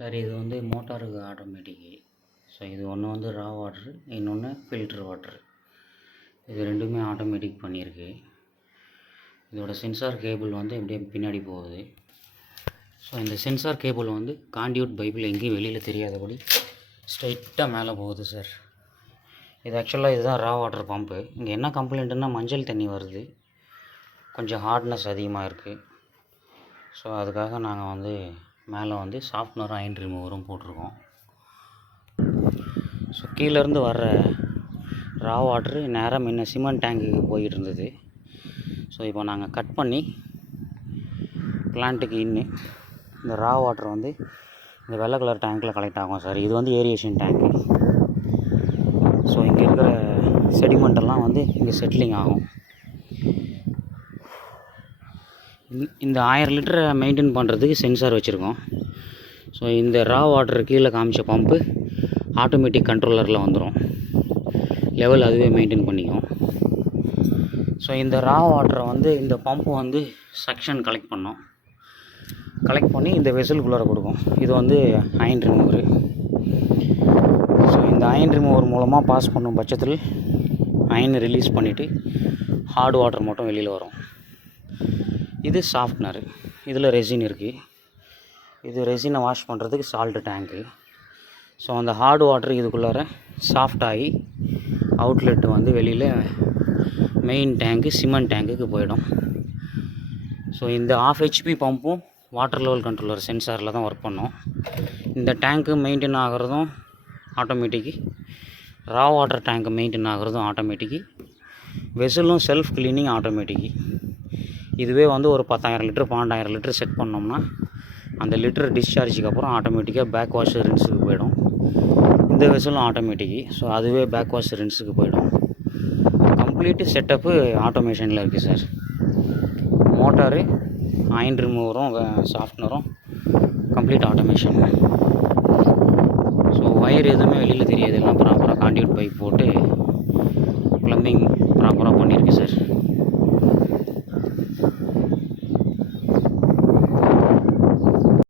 Sir இது வந்து மோட்டாருக்கு automatic. So இது ஒன்று வந்து ரா வாட்ரு, இன்னொன்று ஃபில்ட்ரு வாட்ரு. இது ரெண்டுமே ஆட்டோமேட்டிக் பண்ணியிருக்கு. இதோட சென்சார் கேபிள் வந்து இப்படியே பின்னாடி போகுது. ஸோ இந்த சென்சார் கேபிள் வந்து காண்டியூட் பைப்பில் எங்கேயும் வெளியில் தெரியாதபடி ஸ்ட்ரைட்டாக மேலே போகுது சார். இது ஆக்சுவலாக இதுதான் ரா வாட்டர் பம்பு. இங்கே என்ன கம்ப்ளைண்ட்டுன்னா மஞ்சள் தண்ணி வருது, கொஞ்சம் ஹார்ட்னஸ் அதிகமாக இருக்குது. ஸோ அதுக்காக நாங்கள் வந்து மேலே வந்து சாஃப்ட்னரும் அயன் ரிமூவரும் போட்டிருக்கோம். ஸோ கீழேருந்து வர்ற ரா வாட்ரு நேராக முன்ன சிமெண்ட் டேங்குக்கு போய்கிட்டு இருந்தது. ஸோ இப்போ நாங்கள் கட் பண்ணி பிளான்ட்டுக்கு இந்த ரா வாட்டர் வந்து இந்த வெள்ளை கலர் டேங்க்கில் கலெக்ட் ஆகும் சார். இது வந்து ஏரியேஷன் டேங்க்கு. ஸோ இங்கே இருக்கிற செடிமெண்டெல்லாம் வந்து இங்கே செட்டிலிங் ஆகும். இந்த 1000 லிட்டரை மெயின்டைன் பண்ணுறதுக்கு சென்சார் வச்சுருக்கோம். ஸோ இந்த ரா வாட்டர் கீழே காமிச்ச பம்பு ஆட்டோமேட்டிக் கண்ட்ரோலரில் வந்துடும், லெவல் அதுவே மெயின்டைன் பண்ணிக்கும். ஸோ இந்த ரா வாட்டரை வந்து இந்த பம்பு வந்து சக்ஷன் கலெக்ட் பண்ணி இந்த வெசலுக்குள்ளார கொடுக்கும். இது வந்து அயன் ரிமூவரு. ஸோ இந்த அயன் ரிமூவர் மூலமாக பாஸ் பண்ணும் பட்சத்தில் அயனை ரிலீஸ் பண்ணிவிட்டு ஹார்ட் வாட்டர் மட்டும் வெளியில் வரும். இது சாஃப்ட்னரு. இதில் ரெசின் இருக்குது. இது ரெசினை வாஷ் பண்ணுறதுக்கு சால்ட்டு டேங்க்கு. ஸோ அந்த ஹார்ட் வாட்டர் இதுக்குள்ளார சாஃப்ட் ஆகி அவுட்லெட்டு வந்து வெளியில் மெயின் டேங்க்கு சிமெண்ட் டேங்குக்கு போயிடும். ஸோ இந்த 1/2 HP பம்பும் வாட்டர் லெவல் கண்ட்ரோலர் சென்சாரில் தான் ஒர்க் பண்ணோம். இந்த டேங்க்கு மெயின்டைன் ஆகிறதும் ஆட்டோமேட்டிக்கு, ரா வாட்டர் டேங்க்கு மெயின்டைன் ஆகிறதும் ஆட்டோமேட்டிக்கு, வெசலும் செல்ஃப் க்ளீனிங் ஆட்டோமேட்டிக்கு. இதுவே வந்து ஒரு 10,000 லிட்டர் 12,000 லிட்டர் செட் பண்ணோம்னா அந்த லிட்டர் டிஸ்சார்ஜுக்கு அப்புறம் ஆட்டோமேட்டிக்காக பேக் வாஷ் ரின்ஸுக்கு போயிடும். இந்த வெசலும் ஆட்டோமேட்டிக்கு. ஸோ அதுவே பேக் வாஷ் ரின்ஸுக்கு போயிடும். கம்ப்ளீட்டு செட்டப்பு ஆட்டோமேஷனில் இருக்குது சார். மோட்டாரு, அயன் ரிமூவரும் சாஃப்ட்னரும் கம்ப்ளீட் ஆட்டோமேஷன். ஸோ ஒயர் எதுவுமே வெளியில் தெரியாது, எல்லாம் ப்ராப்பராக காண்டியூட் பைப் போட்டு ப்ளம்பிங் ப்ராப்பராக பண்ணியிருக்கு சார்.